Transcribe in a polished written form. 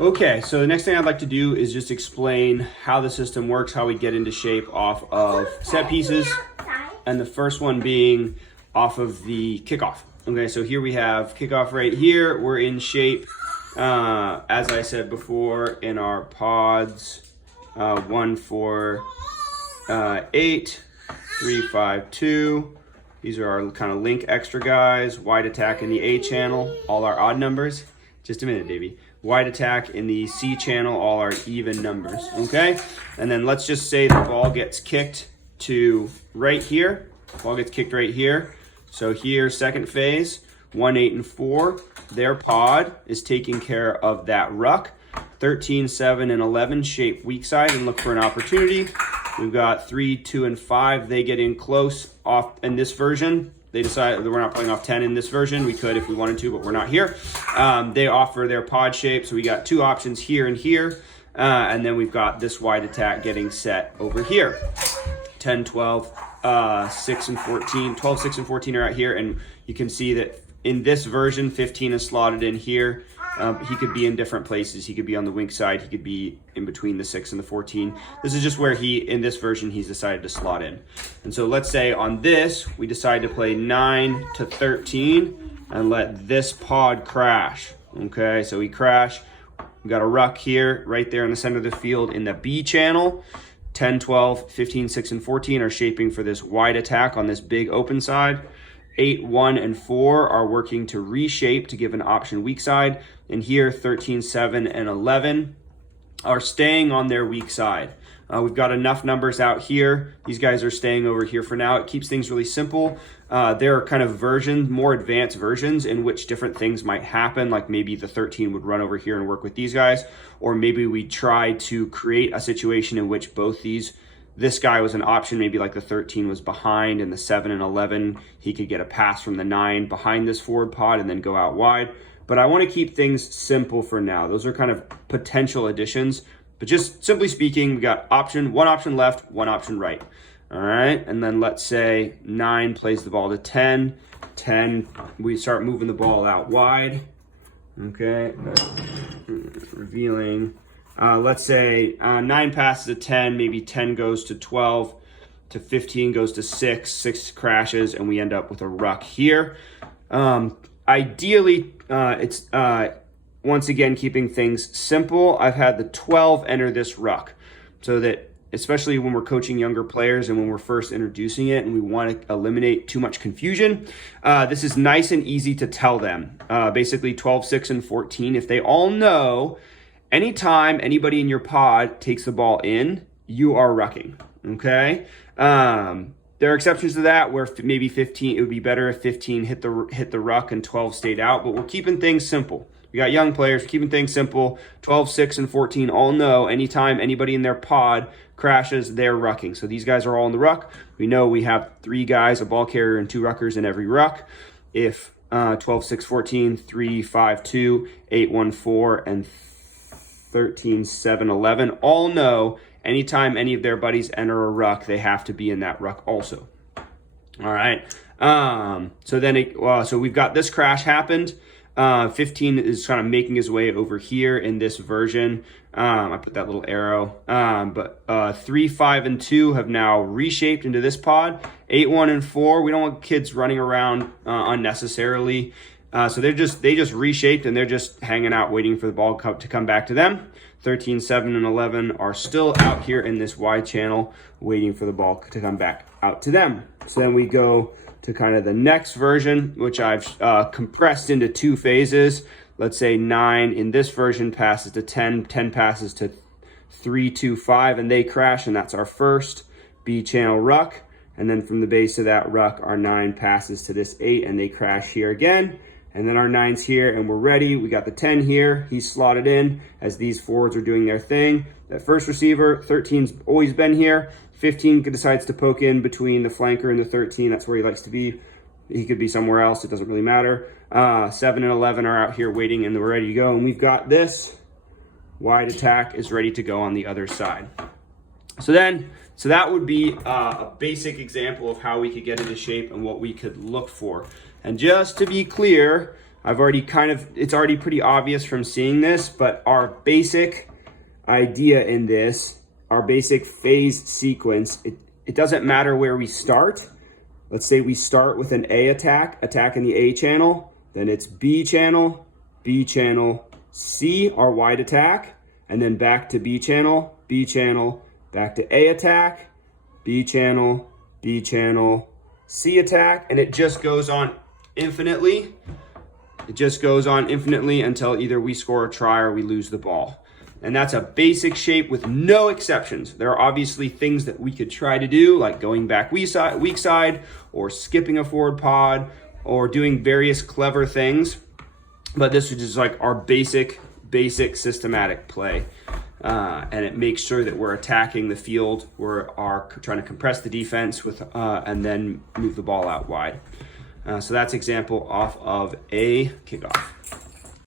Okay, so the next thing I'd like to do is just explain how the system works, how we get into shape off of set pieces, and the first one being off of the kickoff. Okay, so here we have kickoff right here. We're in shape, as I said before, in our pods, 1, 4, 8, 3, 5, 2. These are our kind of link extra guys. Wide attack in the A channel, all our odd numbers. Just a minute, Davey. Wide attack in the C channel, all our even numbers, okay? And then let's just say the ball gets kicked to right here. Ball gets kicked right here. So here, second phase, 1, 8, and 4. Their pod is taking care of that ruck. 13, 7, and 11 shape weak side and look for an opportunity. We've got 3, 2, and 5. They get in close off in this version. They decide that we're not playing off 10 in this version. We could if we wanted to, but we're not here. They offer their pod shape. So we got 2 options here and here. And then we've got this wide attack getting set over here. 10, 12, 6, and 14. 12, 6, and 14 are out here. And you can see that in this version, 15 is slotted in here. He could be in different places. He could be on the wing side. He could be in between the 6 and the 14. This is just where in this version, he's decided to slot in. And so let's say on this, we decide to play 9 to 13 and let this pod crash. Okay, so we crash. We got a ruck here, right there in the center of the field in the B channel. 10, 12, 15, 6, and 14 are shaping for this wide attack on this big open side. 8, 1, and 4 are working to reshape to give an option weak side. And here, 13, 7, and 11 are staying on their weak side. We've got enough numbers out here. These guys are staying over here for now. It keeps things really simple. There are kind of more advanced versions in which different things might happen, like maybe the 13 would run over here and work with these guys, or maybe we try to create a situation in which this guy was an option, maybe like the 13 was behind and the 7 and 11, he could get a pass from the 9 behind this forward pod and then go out wide. But I want to keep things simple for now. Those are kind of potential additions. But just simply speaking, we got one option left, one option right. All right, and then let's say 9 plays the ball to 10. 10, we start moving the ball out wide. Okay, revealing. Let's say 9 passes to 10, maybe 10 goes to 12, to 15 goes to 6, 6 crashes, and we end up with a ruck here. Ideally, it's once again keeping things simple. I've had the 12 enter this ruck so that, especially when we're coaching younger players and when we're first introducing it and we want to eliminate too much confusion, this is nice and easy to tell them. Basically 12, 6, and 14, if they all know, anytime anybody in your pod takes the ball in, you are rucking, okay? There are exceptions to that where maybe 15, it would be better if 15 hit the ruck and 12 stayed out, but we're keeping things simple. We got young players, keeping things simple. 12, 6, and 14 all know anytime anybody in their pod crashes, they're rucking. So these guys are all in the ruck. We know we have 3 guys, a ball carrier, and 2 ruckers in every ruck. If 12, 6, 14, 3, 5, 2, 8, 1, 4, and 13, 7, 11 all know anytime any of their buddies enter a ruck, they have to be in that ruck also. All right. So we've got this crash happened. 15 is kind of making his way over here in this version. I put that little arrow. But 3, 5, and 2 have now reshaped into this pod. 8, 1, and 4. We don't want kids running around unnecessarily. So they just reshaped and they're just hanging out waiting for the ball to come back to them. 13, 7, and 11 are still out here in this wide channel waiting for the ball to come back out to them. So then we go to kind of the next version, which I've compressed into 2 phases. Let's say 9 in this version passes to 10, 10 passes to 3, 2, 5, and they crash, and that's our first B channel ruck. And then from the base of that ruck, our 9 passes to this 8, and they crash here again. And then our 9's here, and we're ready. We got the 10 here. He's slotted in as these forwards are doing their thing. That first receiver, 13's always been here. 15 decides to poke in between the flanker and the 13. That's where he likes to be. He could be somewhere else. It doesn't really matter. 7 and 11 are out here waiting, and we're ready to go. And we've got this. Wide attack is ready to go on the other side. So that would be a basic example of how we could get into shape and what we could look for. And just to be clear, it's already pretty obvious from seeing this, but our basic idea in this, our basic phase sequence, it doesn't matter where we start. Let's say we start with an A attack in the A channel, then it's B channel, C, our wide attack, and then back to B channel, back to A attack, B channel, C attack, and it just goes on infinitely. It just goes on infinitely until either we score a try or we lose the ball. And that's a basic shape with no exceptions. There are obviously things that we could try to do, like going back weak side, or skipping a forward pod, or doing various clever things. But this is just like our basic systematic play. And it makes sure that we're attacking the field, we're trying to compress the defense and then move the ball out wide. So that's example off of a kickoff.